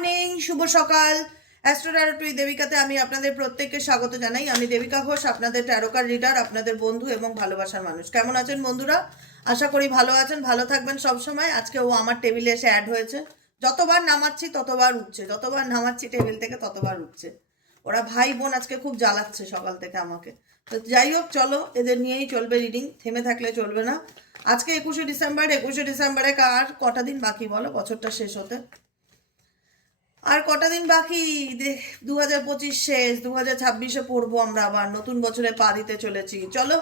Morning, শুভ সকাল। Astro taro টুই দেবিকাতে আমি আপনাদের প্রত্যেককে স্বাগত জানাই। আমি দেবিকা ঘোষ, আপনাদের ট্যারোকার রিডার, আপনাদের বন্ধু এবং ভালোবাসার মানুষ। কেমন আছেন বন্ধুরা? আশা করি ভালো আছেন, ভালো থাকবেন সব সময়। আজকে ও আমার টেবিলে এসে অ্যাড হয়েছে। যতবার নামাচ্ছি ততবার উঠছে, যতবার নামাচ্ছি টেবিল থেকে ততবার উঠছে। ওরা ভাই বোন আজকে খুব জ্বালাচ্ছে সকাল থেকে আমাকে। তো যাই হোক, চলো এদের নিয়েই চলবে রিডিং, থেমে থাকলে চলবে না। আজকে 21শে ডিসেম্বর। 21শে ডিসেম্বরে আর কটা দিন বাকি বলো বছরটা শেষ হতে? আর কটা দিন বাকি? 2025 শেষ, 2026-এ পড়বো আমরা, আবার নতুন বছরে পা দিতে চলেছি। চলো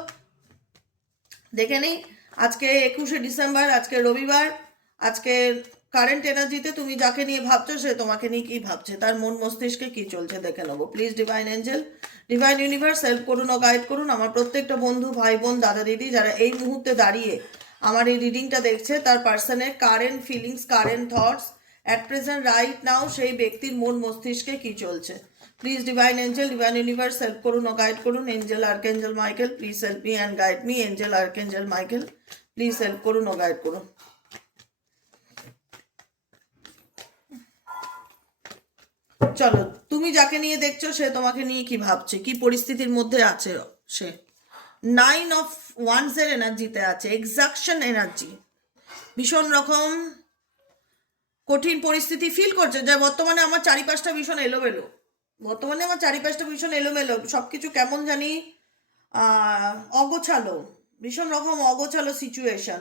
দেখে নিই। আজকে 21শে ডিসেম্বর, আজকে রবিবার। আজকে কারেন্ট এনার্জিতে তুমি যাকে নিয়ে ভাবছো সে তোমাকে নিয়ে কি ভাবছে, তার মন মস্তিষ্কে কি চলছে দেখে নেবো। Please divine angel, divine universe help করুন ও গাইড করুন আমার প্রত্যেকটা বন্ধু, ভাই বোন, দাদা দিদি যারা এই মুহূর্তে দাঁড়িয়ে আমার এই রিডিংটা দেখছে, তার পার্সনের current feelings, current thoughts at present right now, সেই ব্যক্তির মন মস্তিষ্কে কি চলছে। Please divine angel, divine universe help করুন ও গাইড করুন। Angel archangel Michael please help me and guide me. Angel archangel Michael please help করুন ও গাইড করুন। চলো, তুমি যাকে নিয়ে দেখছো সে তোমাকে নিয়ে কি ভাবছে, কি পরিস্থিতির মধ্যে আছে সে। 9 অফ ওয়ান্সের এনার্জিতে আছে, এক্সাকশন এনার্জি। ভীষণ রকম কঠিন পরিস্থিতি ফিল করছে, যা বর্তমানে আমার চারিপাশটা ভীষণ এলোমেলো। বর্তমানে আমার চারিপাশটা ভীষণ এলোমেলো, সবকিছু কেমন জানি অগোছালো, ভীষণ রকম অগোছালো সিচুয়েশন।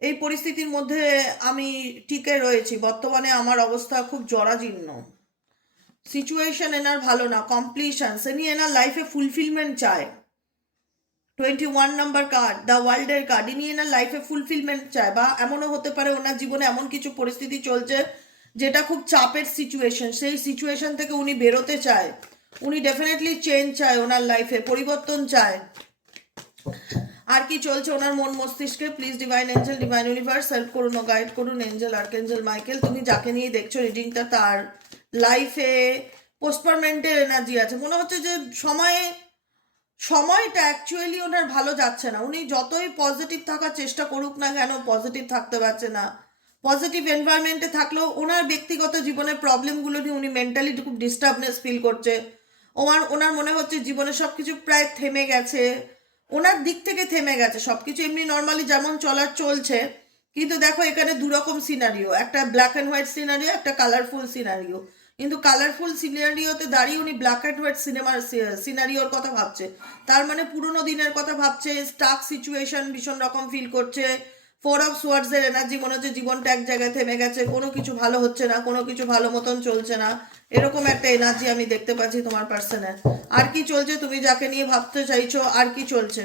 এই পরিস্থিতির মধ্যে আমি টিকে রয়েছি। বর্তমানে আমার অবস্থা খুব জরাজীর্ণ। সিচুয়েশন এনার ভালো না, কমপ্লিশন সে নিয়ে এনার লাইফে ফুলফিলমেন্ট চায়। 21 নাম্বার কার্ড, দ্য ওয়ার্ল্ডের কার্ড, ইনি এনার লাইফে ফুলফিলমেন্ট চায়, বা এমনও হতে পারে ওনার জীবনে এমন কিছু পরিস্থিতি চলছে যেটা খুব চাপের সিচুয়েশন, সেই সিচুয়েশন থেকে উনি বেরোতে চায়। উনি ডেফিনেটলি চেঞ্জ চায়, ওনার লাইফে পরিবর্তন চায়। আর কি চলছে ওনার মন মস্তিষ্কে? Please divine angel, divine universe help করুন ও গাইড করুন। এঞ্জেল আর্কেঞ্জেল মাইকেল, তুমি যাকে নিয়ে দেখছো রিডিংটা, তার লাইফে পোস্টপনমেন্টের এনার্জি আছে। মনে হচ্ছে যে সময়টা অ্যাকচুয়ালি ওনার ভালো যাচ্ছে না। উনি যতই পজিটিভ থাকার চেষ্টা করুক না কেন, পজিটিভ থাকতে পারছে না। পজিটিভ এনভায়রনমেন্টে থাকলেও ওনার ব্যক্তিগত জীবনের প্রবলেমগুলো নিয়ে উনি মেন্টালি খুব ডিস্টার্বনেস ফিল করছে। ওনার মনে হচ্ছে জীবনে সব কিছু প্রায় থেমে গেছে, ওনার দিক থেকে থেমে গেছে সব কিছু। এমনি নর্মালি যেমন চলার চলছে, কিন্তু দেখো এখানে দুরকম সিনারিও, একটা ব্ল্যাক অ্যান্ড হোয়াইট সিনারিও, একটা কালারফুল সিনারিও। কিন্তু কালারফুল সিনারিওতে দাঁড়িয়ে উনি ব্ল্যাক অ্যান্ড হোয়াইট সিনারিওর কথা ভাবছে। তার মানে পুরোনো দিনের কথা ভাবছে, স্টাক সিচুয়েশন ভীষণ রকম ফিল করছে। 4 অফ সোয়ার্ডস এর এনার্জি, মনে হচ্ছে জীবনটা এক জায়গায় থেমে গেছে, কোনো কিছু ভালো হচ্ছে না, কোনো কিছু ভালো মতন চলছে না, এরকম একটা এনার্জি আমি দেখতে পাচ্ছি তোমার পার্সনের। আর কি চলছে তুমি যাকে নিয়ে ভাবতে চাইছো? আর কি চলছে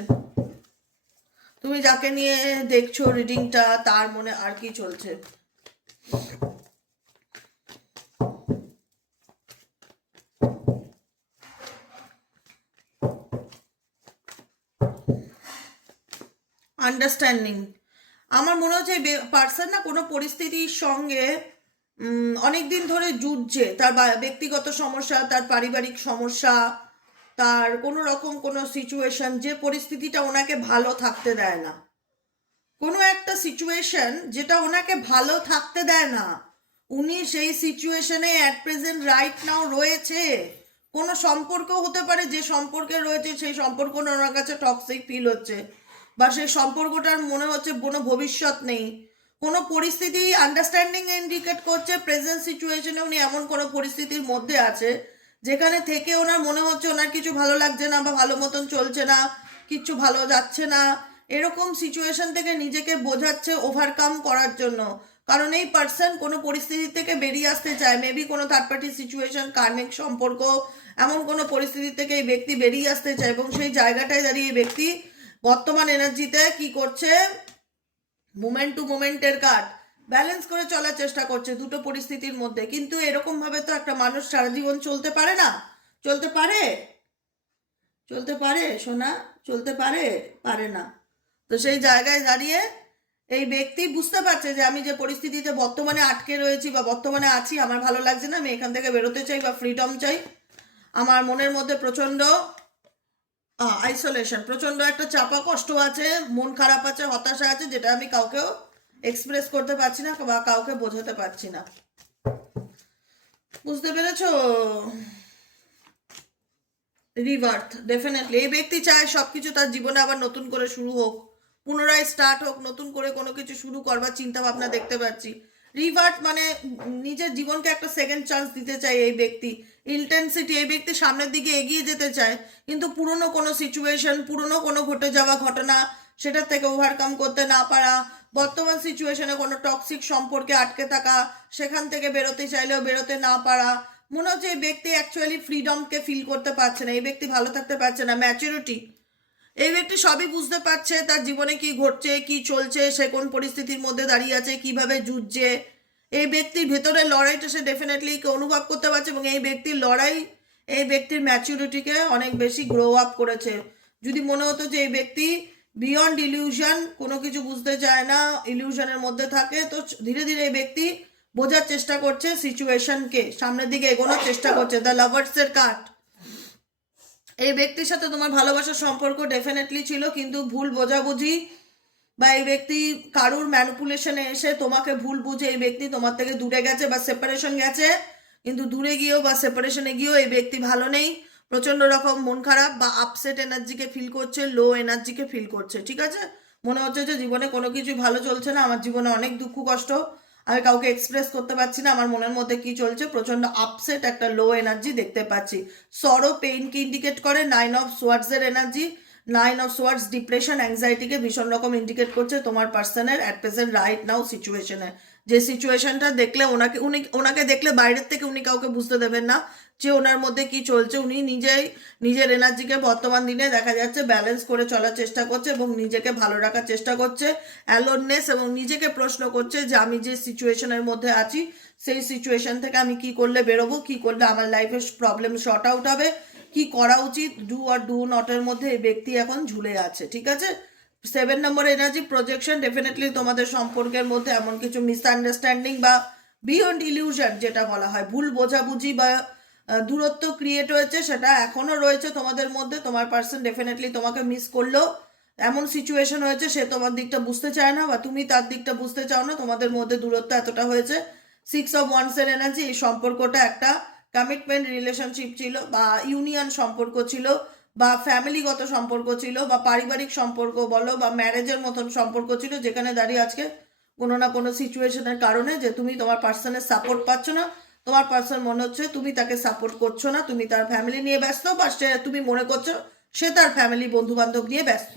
তুমি যাকে নিয়ে দেখছো রিডিংটা, তার মনে আর কি চলছে? আন্ডারস্ট্যান্ডিং। আমার মনে হচ্ছে পার্সন না কোনো পরিস্থিতির সঙ্গে অনেক দিন ধরে জুড়ছে। তার ব্যক্তিগত সমস্যা, তার পারিবারিক সমস্যা, তার কোনো রকম কোনো সিচুয়েশন, যে পরিস্থিতিটা ওনাকে ভালো থাকতে দেয় না। কোনো একটা সিচুয়েশন যেটা ওনাকে ভালো থাকতে দেয় না, উনি সেই সিচুয়েশনে অ্যাট প্রেজেন্ট রাইট নাও রয়েছে। কোনো সম্পর্ক হতে পারে, যে সম্পর্কে রয়েছে সেই সম্পর্ক ওনার কাছে টক্সিক ফিল হচ্ছে, বা সেই সম্পর্কটার মনে হচ্ছে কোনো ভবিষ্যৎ নেই। কোনো পরিস্থিতি আন্ডারস্ট্যান্ডিং ইন্ডিকেট করছে প্রেজেন্ট সিচুয়েশনে উনি এমন কোনো পরিস্থিতির মধ্যে আছে যেখানে থেকে ওনার মনে হচ্ছে ওনার কিছু ভালো লাগছে না, বা ভালো মতন চলছে না, কিচ্ছু ভালো যাচ্ছে না। এরকম সিচুয়েশন থেকে নিজেকে বোঝাচ্ছে ওভারকাম করার জন্য। কারণ এই পার্সন কোনো পরিস্থিতি থেকে বেরিয়ে আসতে চায়, মেবি কোনো থার্ড পার্টি সিচুয়েশন, কার্মিক সম্পর্ক, এমন কোনো পরিস্থিতি থেকে এই ব্যক্তি বেরিয়ে আসতে চায়। এবং সেই জায়গাটায় দাঁড়িয়ে এই ব্যক্তি বর্তমান এনার্জিতে কি করছে? মোমেন্ট টু মোমেন্টের কার্ড, ব্যালেন্স করে চলার চেষ্টা করছে দুটো পরিস্থিতির মধ্যে। কিন্তু এরকম ভাবে তো একটা মানুষ সারা জীবন চলতে পারে না। চলতে পারে? চলতে পারে সোনা? চলতে পারে? পারে না। তো সেই জায়গায় দাঁড়িয়ে এই ব্যক্তি বুঝতে পারছে যে আমি যে পরিস্থিতিতে বর্তমানে আটকে রয়েছি বা বর্তমানে আছি, আমার ভালো লাগছে না, আমি এখান থেকে বেরোতে চাই বা ফ্রিডম চাই। আমার মনের মধ্যে প্রচণ্ড আইসোলেশন, প্রচণ্ড একটা চাপা কষ্ট আছে, মন খারাপ আছে, হতাশা আছে, যেটা আমি কাউকেও এক্সপ্রেস করতে পারছি না বা কাউকে বোঝাতে পারছি না। বুঝতে পেরেছো? রিভার্থ ডেফিনেটলি এই ব্যক্তি চায় সবকিছু তার জীবনে আবার নতুন করে শুরু হোক, পুনরায় স্টার্ট হোক, নতুন করে কোনো কিছু শুরু করবার চিন্তা ভাবনা দেখতে পাচ্ছি। রিভার্ট মানে নিজের জীবনকে একটা সেকেন্ড চান্স দিতে চায় এই ব্যক্তি। ইন্টেন্সিটি, এই ব্যক্তি সামনের দিকে এগিয়ে যেতে চায়, কিন্তু পুরনো কোনো সিচুয়েশন, পুরনো কোনো ঘটে যাওয়া ঘটনা, সেটার থেকে ওভারকাম করতে না পারা, বর্তমান সিচুয়েশনে কোনো টক্সিক সম্পর্কে আটকে থাকা, সেখান থেকে বেরোতে চাইলেও বেরোতে না পারা, মনে হচ্ছে এই ব্যক্তি অ্যাকচুয়ালি ফ্রিডমকে ফিল করতে পারছে না, এই ব্যক্তি ভালো থাকতে পারছে না। ম্যাচুরিটি, এই ব্যক্তি সবই বুঝতে পারছে তার জীবনে কি ঘটছে, কি চলছে, সে কোন পরিস্থিতির মধ্যে দাঁড়িয়ে আছে, কিভাবে যুঝছে। এই ব্যক্তির ভেতরে লড়াইটা সে ডেফিনেটলি অনুভব করতে পারছে, এবং এই ব্যক্তির লড়াই এই ব্যক্তির ম্যাচুরিটিকে অনেক বেশি গ্রো আপ করেছে। যদি মনে হতো যে এই ব্যক্তি বিয়ন্ড ইলিউশন, কোনো কিছু বুঝতে চায় না, ইলিউশনের মধ্যে থাকে, তো ধীরে ধীরে এই ব্যক্তি বোঝার চেষ্টা করছে সিচুয়েশনকে, সামনের দিকে এগোনোর চেষ্টা করছে। দ্য লাভার্সের কার্ড, এই ব্যক্তির সাথে তোমার ভালোবাসার সম্পর্ক ডেফিনেটলি ছিল, কিন্তু ভুল বোঝাবুঝি বা এই ব্যক্তি কারুর ম্যানিপুলেশনে এসে তোমাকে ভুল বুঝে এই ব্যক্তি তোমার থেকে দূরে গেছে বা সেপারেশন গেছে। কিন্তু দূরে গিয়েও বা সেপারেশনে গিয়েও এই ব্যক্তি ভালো নেই, প্রচণ্ড রকম মন খারাপ বা আপসেট এনার্জিকে ফিল করছে, লো এনার্জিকে ফিল করছে। ঠিক আছে, মনে হচ্ছে যে জীবনে কোনো কিছু ভালো চলছে না, আমার জীবনে অনেক দুঃখ কষ্ট, আমি কাউকে এক্সপ্রেস করতে পারছি না, আমার মনের মধ্যে কি চলছে, প্রচণ্ড আপসেট একটা লো এনার্জি দেখতে পাচ্ছি। সরো পেইনকে ইন্ডিকেট করে, 9 অফ সোয়ার্ডসের এনার্জি, 9 অফ সোয়ার্ডস ডিপ্রেশন অ্যাংজাইটিকে ভীষণ রকম ইন্ডিকেট করছে তোমার পার্সনের অ্যাট প্রেজেন্ট রাইট নাও সিচুয়েশনে। যে সিচুয়েশনটা দেখলে ওনাকে দেখলে বাইরের থেকে উনি কাউকে বুঝতে দেবেন না যে ওনার মধ্যে কি চলছে। উনি নিজের এনার্জিকে বর্তমান দিনে দেখা যাচ্ছে ব্যালেন্স করে চলার চেষ্টা করছে এবং নিজেকে ভালো রাখার চেষ্টা করছে। অ্যালোননেস, এবং নিজেকে প্রশ্ন করছে যে আমি যে সিচুয়েশনের মধ্যে আছি সেই সিচুয়েশন থেকে আমি কি করলে বেরোবো, কি করলে আমার লাইফের প্রবলেম শর্ট আউট হবে, কি করা উচিত, ডু আর ডু নটের মধ্যে এই ব্যক্তি এখন ঝুলে আছে। ঠিক আছে, 7 নম্বর এনার্জি প্রজেকশন, ডেফিনেটলি তোমাদের সম্পর্কের মধ্যে এমন কিছু মিসআন্ডারস্ট্যান্ডিং বা বিয়ন্ড ইলিউশন যেটা বলা হয়, ভুল বোঝাবুঝি বা দূরত্ব ক্রিয়েট হয়েছে, সেটা এখনো রয়েছে তোমাদের মধ্যে। তোমার পার্সন ডেফিনেটলি তোমাকে মিস করলো, এমন সিচুয়েশন হয়েছে সে তোমার দিকটা বুঝতে চায় না বা তুমি তার দিকটা বুঝতে চাও না, তোমাদের মধ্যে দূরত্ব এতটা হয়েছে। 6 অফ ওয়ান্সের এনার্জি, এই সম্পর্কটা একটা কমিটমেন্ট রিলেশনশিপ ছিল বা ইউনিয়ন সম্পর্ক ছিল বা ফ্যামিলিগত সম্পর্ক ছিল বা পারিবারিক সম্পর্ক বলো বা ম্যারেজের মতন সম্পর্ক ছিল, যেখানে দাঁড়িয়ে আজকে কোনো না কোনো সিচুয়েশনের কারণে যে তুমি তোমার পার্সনের সাপোর্ট পাচ্ছ না, তোমার পার্সন মনে হচ্ছে তুমি তাকে সাপোর্ট করছো না, তুমি তার ফ্যামিলি নিয়ে ব্যস্ত বা সে তুমি মনে করছো সে তার ফ্যামিলি বন্ধু বান্ধব নিয়ে ব্যস্ত।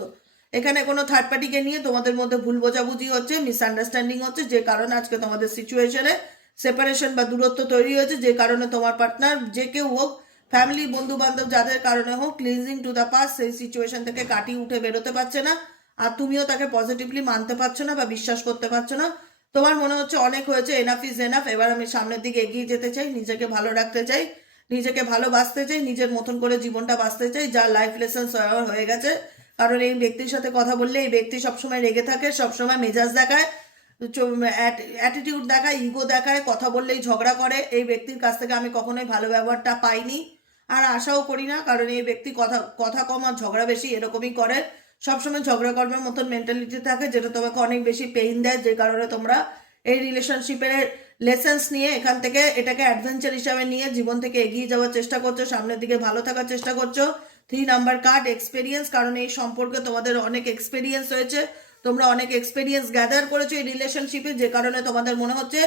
এখানে কোনো থার্ড পার্টিকে নিয়ে তোমাদের মধ্যে ভুল বোঝাবুঝি হচ্ছে, মিসআন্ডারস্ট্যান্ডিং হচ্ছে, যে কারণে আজকে তোমাদের সিচুয়েশনে সেপারেশন বা দূরত্ব তৈরি হয়েছে, যে কারণে তোমার পার্টনার যে কেউ হোক, ফ্যামিলি বন্ধু বান্ধব যাদের কারণে হোক, ক্লিনজিং টু দ্য পাস্ট, সেই সিচুয়েশন থেকে কাটিয়ে উঠে বেরোতে পারছে না, আর তুমিও তাকে পজিটিভলি মানতে পারছো না বা বিশ্বাস করতে পারছো না। তোমার মনে হচ্ছে অনেক হয়েছে, এনাফ ইজ এনাফ, এবার আমি সামনের দিকে এগিয়ে যেতে চাই, নিজেকে ভালো রাখতে চাই, নিজেকে ভালোবাসতে চাই, নিজের মতন করে জীবনটা বাঁচতে চাই, যার লাইফ লেসন হয়ে গেছে। কারণ এই ব্যক্তির সাথে কথা বললে এই ব্যক্তি সবসময় রেগে থাকে, সবসময় মেজাজ দেখায়, অ্যাটিটিউড দেখায়, ইগো দেখায়, কথা বললেই ঝগড়া করে। এই ব্যক্তির কাছ থেকে আমি কখনোই ভালো ব্যবহারটা পাইনি আর আশাও করি না, কারণ এই ব্যক্তি কথা কথা কম আর ঝগড়া বেশি, এরকমই করে, সবসময় ঝগড়া করবার মতন মেন্টালিটি থাকে, যেটা তোমাকে অনেক বেশি পেইন দেয়, যে কারণে তোমরা এই রিলেশনশিপের লেসেন্স নিয়ে এখান থেকে এটাকে অ্যাডভেঞ্চার হিসাবে নিয়ে জীবন থেকে এগিয়ে যাওয়ার চেষ্টা করছো, সামনের দিকে ভালো থাকার চেষ্টা করছো। 3 নাম্বার কার্ড এক্সপেরিয়েন্স, কারণ এই সম্পর্কে তোমাদের অনেক এক্সপেরিয়েন্স হয়েছে, তোমরা অনেক এক্সপেরিয়েন্স গ্যাদার করেছো এই রিলেশনশিপে, যে কারণে তোমাদের মনে হচ্ছে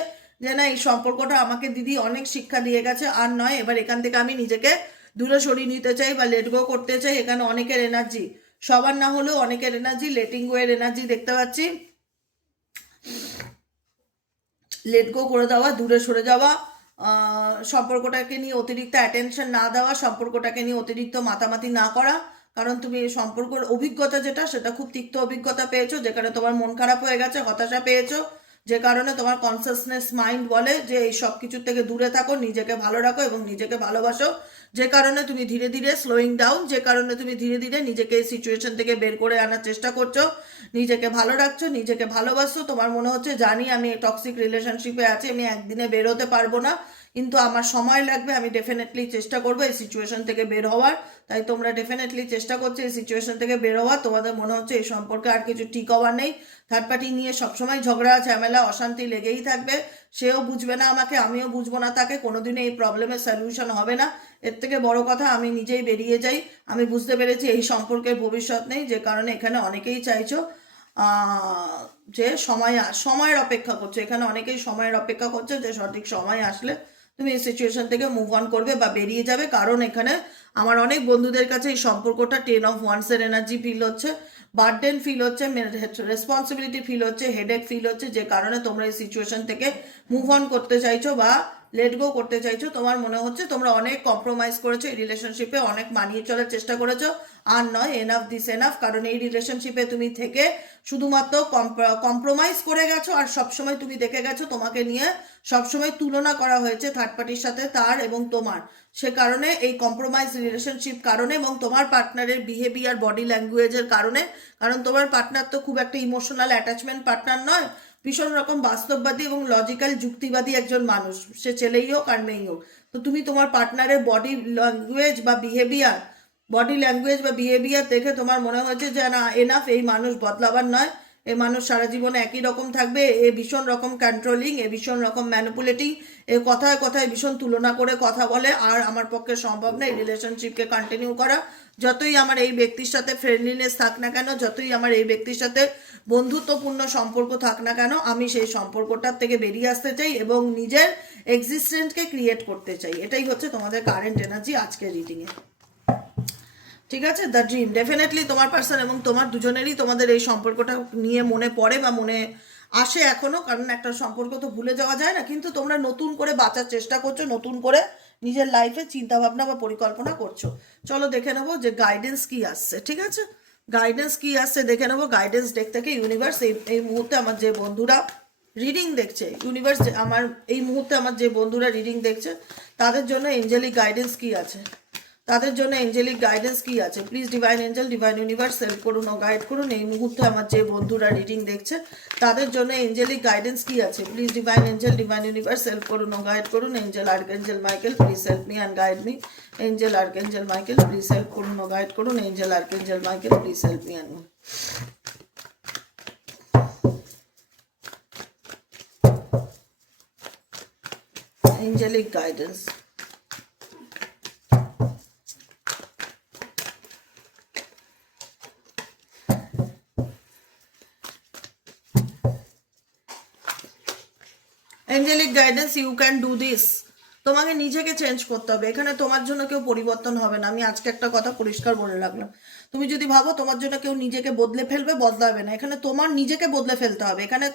যে না, এই সম্পর্কটা আমাকে দিদি অনেক শিক্ষা দিয়ে গেছে, আর নয়, এবার এখান থেকে আমি নিজেকে দূরে সরিয়ে নিতে চাই বা লেট গো করতে চাই। এখানে অনেকের এনার্জি, সবার না হলেও অনেকের এনার্জি লেটিং গো এর এনার্জি দেখতে পাচ্ছি। লেট গো করে দেওয়া, দূরে সরে যাওয়া, সম্পর্কটাকে নিয়ে অতিরিক্ত অ্যাটেনশন না দেওয়া, সম্পর্কটাকে নিয়ে অতিরিক্ত মাতামাতি না করা, কারণ তুমি এই সম্পর্কের অভিজ্ঞতা যেটা, সেটা খুব তিক্ত অভিজ্ঞতা পেয়েছো, যেখানে তোমার মন খারাপ হয়ে গেছে, হতাশা পেয়েছো, যে কারণে তোমার কনসাসনেস মাইন্ড বলে যে এই সব কিছুর থেকে দূরে থাকো, নিজেকে ভালো রাখো এবং নিজেকে ভালোবাসো, যে কারণে তুমি ধীরে ধীরে স্লোয়িং ডাউন, যে কারণে তুমি ধীরে ধীরে নিজেকে এই সিচুয়েশন থেকে বের করে আনার চেষ্টা করছো, নিজেকে ভালো রাখছো, নিজেকে ভালোবাসছো। তোমার মনে হচ্ছে জানি আমি টক্সিক রিলেশনশিপে আছি, আমি একদিনে বেরোতে পারবো না, কিন্তু আমার সময় লাগবে, আমি ডেফিনেটলি চেষ্টা করবো এই সিচুয়েশন থেকে বের হওয়ার। তাই তোমরা ডেফিনেটলি চেষ্টা করছো এই সিচুয়েশন থেকে বের হওয়ার। তোমাদের মনে হচ্ছে এই সম্পর্কে আর কিছু ঠিক হওয়ার নেই, থার্ড পার্টি নিয়ে সবসময় ঝগড়া ঝামেলা অশান্তি লেগেই থাকবে, সেও বুঝবে না আমাকে, আমিও বুঝবো না তাকে, কোনোদিনও এই প্রবলেমের সলিউশন হবে না। এর থেকে বড় কথা আমি নিজেই বেরিয়ে যাই। আমি বুঝতে পেরেছি এই সম্পর্কের ভবিষ্যৎ নেই, যে কারণে এখানে অনেকেই চাইছো যে সময়ের অপেক্ষা করছো। এখানে অনেকেই সময়ের অপেক্ষা করছে যে সঠিক সময় আসলে তুমি এই সিচুয়েশন থেকে মুভ অন করবে বা বেরিয়ে যাবে। কারণ এখানে আমার অনেক বন্ধুদের কাছে এই সম্পর্কটা 10 অফ ওয়ান্সের এনার্জি ফিল হচ্ছে, বার্ডেন ফিল হচ্ছে, রেসপন্সিবিলিটি ফিল হচ্ছে, হেডেক ফিল হচ্ছে, যে কারণে তোমরা এই সিচুয়েশন থেকে মুভ অন করতে চাইছো বা লেট গো করতে চাইছো। তোমার মনে হচ্ছে তোমরা অনেক কম্প্রোমাইজ করেছো এই রিলেশনশিপে, অনেক মানিয়ে চলার চেষ্টা করেছো, আর নয়, এনাফ দিস এনাফ। কারণ এই রিলেশনশিপে তুমি থেকে শুধুমাত্র কম্প্রোমাইজ করে গেছো, আর সবসময় তুমি দেখে গেছো তোমাকে নিয়ে সবসময় তুলনা করা হয়েছে থার্ড পার্টির সাথে, তার এবং তোমার। সে কারণে এই কম্প্রোমাইজ রিলেশনশিপ কারণে এবং তোমার পার্টনারের বিহেভিয়ার, বডি ল্যাঙ্গুয়েজের কারণে। কারণ তোমার পার্টনার তো খুব একটা ইমোশনাল অ্যাটাচমেন্ট পার্টনার নয়, ভীষণ রকম বাস্তববাদী এবং লজিক্যাল যুক্তিবাদী একজন মানুষ, সে ছেলেই হোক আর মেয়েই হোক। তো তুমি তোমার পার্টনারের বডি ল্যাঙ্গুয়েজ বা বিহেভিয়ার দেখে তোমার মনে হয়েছে যে না, এনাফ, এই মানুষ বদলাবার নয়, এ মানুষ সারা জীবনে একই রকম থাকবে, এ ভীষণ রকম কন্ট্রোলিং, এ ভীষণ রকম ম্যানিপুলেটিং, এ কথায় কথায় ভীষণ তুলনা করে কথা বলে, আর আমার পক্ষে সম্ভব না এই রিলেশনশিপকে কন্টিনিউ করা। যতই আমার এই ব্যক্তির সাথে ফ্রেন্ডলিনেস থাক না কেন, যতই আমার এই ব্যক্তির সাথে বন্ধুত্বপূর্ণ সম্পর্ক থাক না কেন, আমি সেই সম্পর্কটার থেকে বেরিয়ে আসতে চাই এবং নিজের এক্সিস্টেন্সকে ক্রিয়েট করতে চাই। এটাই হচ্ছে তোমাদের কারেন্ট এনার্জি আজকের রিডিংয়ে। ঠিক আছে, দ্য ড্রিম। ডেফিনেটলি তোমার পার্সন এবং তোমার দুজনেরই তোমাদের এই সম্পর্কটা নিয়ে মনে পড়ে বা মনে আসে এখনো, কারণ একটা সম্পর্ক তো ভুলে যাওয়া যায় না। কিন্তু তোমরা নতুন করে বাঁচার চেষ্টা করছো, নতুন করে নিজের লাইফে চিন্তা ভাবনা বা পরিকল্পনা করছো। চলো দেখে নেবো যে গাইডেন্স কি আসছে। ঠিক আছে, গাইডেন্স কি আসছে দেখে নেবো। গাইডেন্স ডেক থেকে ইউনিভার্স এই মুহূর্তে আমার যে বন্ধুরা রিডিং দেখছে, ইউনিভার্স আমার এই মুহূর্তে আমার যে বন্ধুরা রিডিং দেখছে তাদের জন্য এঞ্জেলিক গাইডেন্স কি আছে, তাদের জন্য এঞ্জেলিক গাইডেন্স কি আছে। Please divine angel, divine universe help করুন ও গাইড করুন। এই মুহূর্তে আমার যে বন্ধুরা রিডিং দেখছে তাদের জন্য এঞ্জেলিক গাইডেন্স কি আছে। Please divine angel, divine universe help করুন ও গাইড করুন। Angel archangel Michael, please help me and guide me. Angel archangel Michael, please help করুন ও গাইড করুন। Angel archangel Michael, please help me and angelic guidance. Angelic guidance, you can do this. তোমাকে নিজেকে change করতে হবে, এখানে তোমার জন্য কেউ পরিবর্তন হবে না। আমি আজকে একটা কথা পরিষ্কার বলে রাখলাম, তুমি যদি ভাবো তোমার জন্য কেউ নিজেকে বদলে ফেলবে, বদলাবে না। এখানে তোমার নিজেকে বদলে ফেলতে হবে। এখানে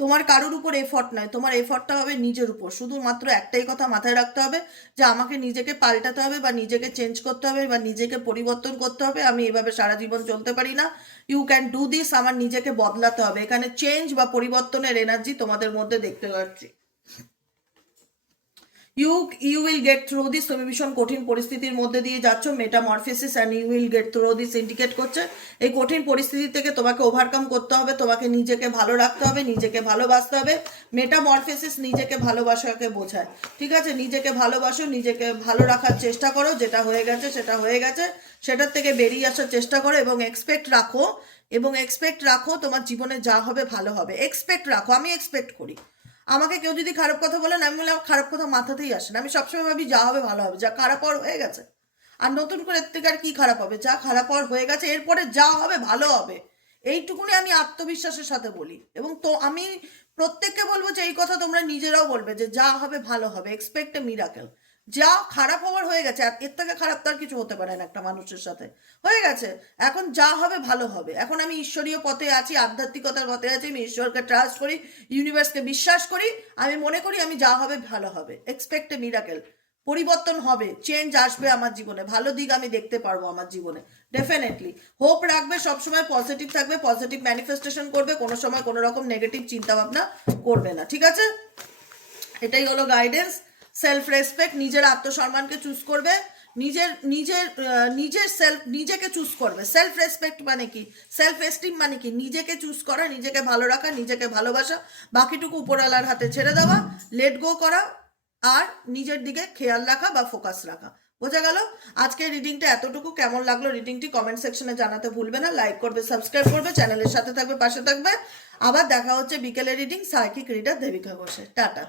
তোমার কারোর উপর এফর্ট নয়, তোমার এফর্টটা হবে নিজের উপর। শুধুমাত্র একটাই কথা মাথায় রাখতে হবে যে আমাকে নিজেকে পাল্টাতে হবে বা নিজেকে চেঞ্জ করতে হবে বা নিজেকে পরিবর্তন করতে হবে। আমি এভাবে সারা জীবন চলতে পারি না। ইউ ক্যান ডু দিস, আমার নিজেকে বদলাতে হবে। এখানে চেঞ্জ বা পরিবর্তনের এনার্জি তোমাদের মধ্যে দেখতে পাচ্ছি। You will get through this. তুমি ভীষণ কঠিন পরিস্থিতির মধ্যে দিয়ে যাচ্ছ, metamorphosis, and you will get through this indicate করছে এই কঠিন পরিস্থিতি থেকে তোমাকে ওভারকাম করতে হবে, তোমাকে নিজেকে ভালো রাখতে হবে, নিজেকে ভালোবাসতে হবে। মেটামরফিসিস নিজেকে ভালোবাসাকে বোঝায়। ঠিক আছে, নিজেকে ভালোবাসো, নিজেকে ভালো রাখার চেষ্টা করো। যেটা হয়ে গেছে সেটা হয়ে গেছে, সেটার থেকে বেরিয়ে আসার চেষ্টা করো এবং এক্সপেক্ট রাখো তোমার জীবনে যা হবে ভালো হবে। এক্সপেক্ট রাখো, আমি এক্সপেক্ট করি। আমাকে কেউ যদি খারাপ কথা বলেন, আমি বললাম খারাপ কথা মাথাতেই আসে না। আমি সবসময় ভাবি যা হবে ভালো হবে, যা খারাপ হওয়ার হয়ে গেছে, আর নতুন করে এর থেকে আর কি খারাপ হবে। যা খারাপ হওয়ার হয়ে গেছে, এরপরে যা হবে ভালো হবে, এইটুকুনি আমি আত্মবিশ্বাসের সাথে বলি। এবং তো আমি প্রত্যেককে বলবো যে এই কথা তোমরা নিজেরাও বলবে যে যা হবে ভালো হবে, এক্সপেক্ট এ মিরাকেল। যা খারাপ হওয়ার হয়ে গেছে, আর এর থেকে খারাপ তো আর কিছু হতে পারে না একটা মানুষের সাথে, হয়ে গেছে। এখন যা হবে ভালো হবে। এখন আমি ঈশ্বরীয় পথে আছি, আধ্যাত্মিকতার পথে আছি, আমি ঈশ্বরকে ট্রাস্ট করি, ইউনিভার্সকে বিশ্বাস করি। আমি মনে করি আমি যা হবে ভালো হবে। এক্সপেক্ট এ মিরাকেল। পরিবর্তন হবে, চেঞ্জ আসবে আমার জীবনে, ভালো দিক আমি দেখতে পারবো আমার জীবনে। ডেফিনেটলি হোপ রাখবে, সবসময় পজিটিভ থাকবে, পজিটিভ ম্যানিফেস্টেশন করবে, কোনো সময় কোনো রকম নেগেটিভ চিন্তা ভাবনা করবে না। ঠিক আছে, এটাই হলো গাইডেন্স। সেলফ রেসপেক্ট, নিজের আত্মসম্মানকে চুজ করবে, নিজেকে চুজ করবে। সেলফ রেসপেক্ট মানে কি, সেলফ এস্টিম মানে কি, নিজেকে চুজ করা, নিজেকে ভালো রাখা, নিজেকে ভালোবাসা, বাকিটুকু উপরওয়ালার হাতে ছেড়ে দেওয়া, লেট গো করা, আর নিজের দিকে খেয়াল রাখা বা ফোকাস রাখা। বোঝা গেল? আজকের রিডিংটা এতটুকু। কেমন লাগলো রিডিংটি কমেন্ট সেকশনে জানাতে ভুলবে না। লাইক করবে, সাবস্ক্রাইব করবে, চ্যানেলের সাথে থাকবে, পাশে থাকবে। আবার দেখা হচ্ছে বিকেলের রিডিং সাইকিক রিডার দেবিকা ঘোষের। টাটা।